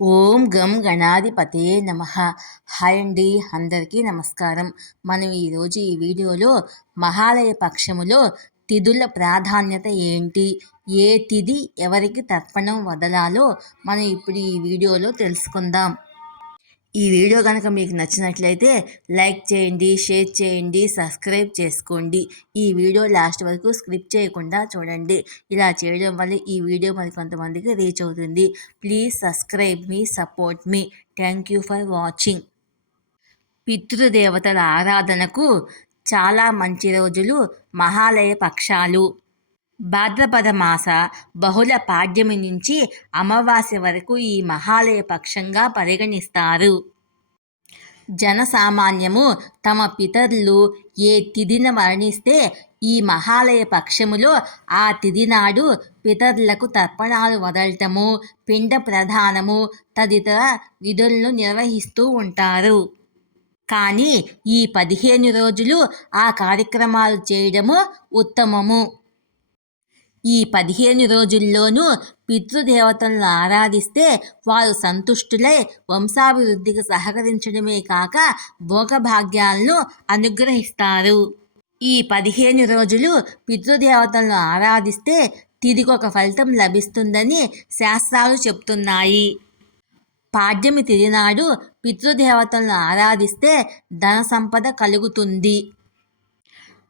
ఓం గం గణాధిపతే నమ. హాయ్ అండి అందరికీ నమస్కారం. మనం ఈరోజు ఈ వీడియోలో మహాలయ పక్షములో తిథుల ప్రాధాన్యత ఏంటి? ఏ తిథి ఎవరికి తర్పణం వదలాలో మనం ఇప్పుడు ఈ వీడియోలో తెలుసుకుందాం. ఈ వీడియో కనుక మీకు నచ్చినట్లయితే లైక్ చేయండి షేర్ చేయండి సబ్స్క్రైబ్ చేసుకోండి. ఈ వీడియో లాస్ట్ వరకు స్క్రిప్ట్ చేయకుండా చూడండి. ఇలా చేయడం వల్ల ఈ వీడియో మరి కొంతమందికి రీచ్ అవుతుంది. ప్లీజ్ సబ్స్క్రైబ్ మీ సపోర్ట్ మీ థ్యాంక్ యూ ఫర్ వాచింగ్ పితృదేవతల ఆరాధనకు చాలా మంచి రోజులు. మహాలయ పక్షాలు. భాద్రపద మాస బహుళ పాడ్యమి నుంచి అమావాస్య వరకు ఈ మహాలయ పక్షంగా పరిగణిస్తారు. జనసామాన్యము తమ పితరులు ఏ తిదిన మరణిస్తే ఈ మహాలయ పక్షములో ఆ తిదినాడు పితరులకు తర్పణాలు వదలటము పిండ ప్రధానము తదితర విధులను నిర్వహిస్తూ ఉంటారు. కానీ ఈ పదిహేను రోజులు ఆ కార్యక్రమాలు చేయడము ఉత్తమము. ఈ పదిహేను రోజుల్లోనూ పితృదేవతలను ఆరాధిస్తే వారు సంతుష్టులై వంశాభివృద్ధికి సహకరించడమే కాక భోగభాగ్యాలను అనుగ్రహిస్తారు. ఈ పదిహేను రోజులు పితృదేవతలను ఆరాధిస్తే తిరిగొక ఫలితం లభిస్తుందని శాస్త్రాలు చెప్తున్నాయి. పాడ్యమి తిరినాడు పితృదేవతలను ఆరాధిస్తే ధన సంపద కలుగుతుంది.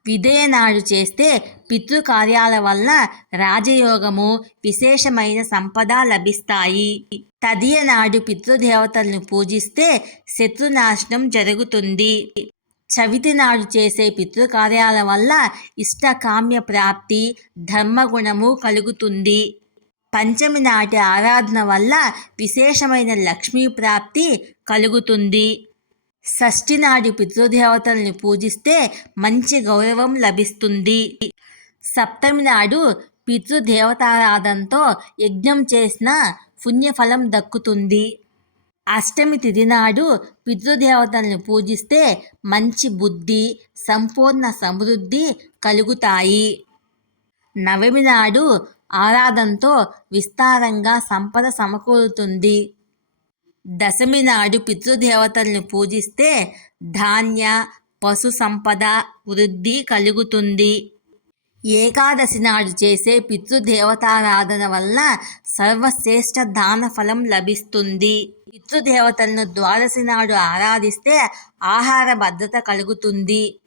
విదయనాడు చేస్తే పితృకార్యాల వల్ల రాజయోగము విశేషమైన సంపద లభిస్తాయి. తదియనాడు పితృదేవతలను పూజిస్తే శత్రునాశనం జరుగుతుంది. చవితి నాడు చేసే పితృకార్యాల వల్ల ఇష్టకామ్య ప్రాప్తి ధర్మగుణము కలుగుతుంది. పంచమి నాటి ఆరాధన వల్ల విశేషమైన లక్ష్మీ ప్రాప్తి కలుగుతుంది. షష్ఠి నాడు పితృదేవతల్ని పూజిస్తే మంచి గౌరవం లభిస్తుంది. సప్తమి నాడు పితృదేవతారాధనతో యజ్ఞం చేసిన పుణ్యఫలం దక్కుతుంది. అష్టమి తిథి నాడు పితృదేవతల్ని పూజిస్తే మంచి బుద్ధి సంపూర్ణ సమృద్ధి కలుగుతాయి. నవమి నాడు ఆరాధనతో విస్తారంగా సంపద సమకూరుతుంది. దశమి నాడు పితృదేవతలను పూజిస్తే ధాన్య పశు సంపద వృద్ధి కలుగుతుంది. ఏకాదశి నాడు చేసే పితృదేవతారాధన వల్ల సర్వశ్రేష్ఠ దాన ఫలం లభిస్తుంది. పితృదేవతలను ద్వాదశి నాడు ఆరాధిస్తే ఆహార భద్రత కలుగుతుంది.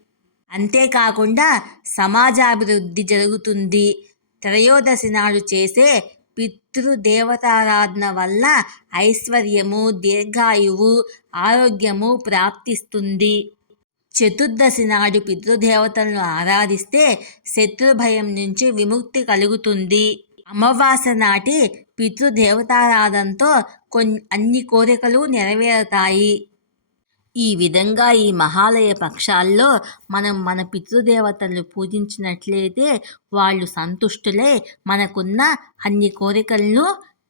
అంతేకాకుండా సమాజాభివృద్ధి జరుగుతుంది. త్రయోదశి నాడు చేసే పితృదేవతారాధన వల్ల ఐశ్వర్యము దీర్ఘాయువు ఆరోగ్యము ప్రాప్తిస్తుంది. చతుర్దశి నాడు పితృదేవతలను ఆరాధిస్తే శత్రుభయం నుంచి విముక్తి కలుగుతుంది. అమావాస్య నాటి పితృదేవతారాధనతో కొన్ని అన్ని కోరికలు నెరవేరుతాయి. ఈ విధంగా ఈ మహాలయ పక్షాల్లో మనం మన పితృదేవతలు పూజించినట్లయితే వాళ్ళు సంతుష్టులై మనకున్న అన్ని కోరికలను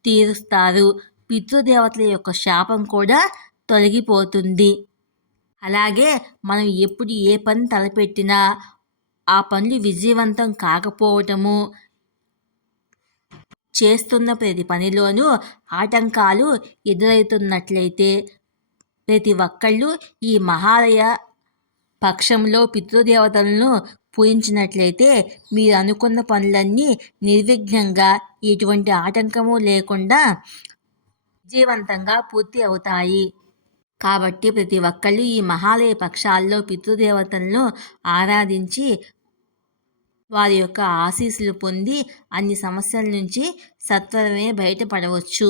తీరుస్తారు. పితృదేవతల యొక్క శాపం కూడా తొలగిపోతుంది. అలాగే మనం ఎప్పుడు ఏ పని తలపెట్టినా ఆ పనులు విజయవంతం కాకపోవటము చేస్తున్న ప్రతి పనిలోనూ ఆటంకాలు ఎదురవుతున్నట్లయితే ప్రతి ఒక్కళ్ళు ఈ మహాలయ పక్షంలో పితృదేవతలను పూజించినట్లయితే మీరు అనుకున్న పనులన్నీ నిర్విఘ్నంగా ఎటువంటి ఆటంకము లేకుండా జీవంతంగా పూర్తి అవుతాయి. కాబట్టి ప్రతి ఒక్కళ్ళు ఈ మహాలయ పక్షాల్లో పితృదేవతలను ఆరాధించి వారి యొక్క ఆశీస్సులు పొంది అన్ని సమస్యల నుంచి సత్వరమే బయటపడవచ్చు.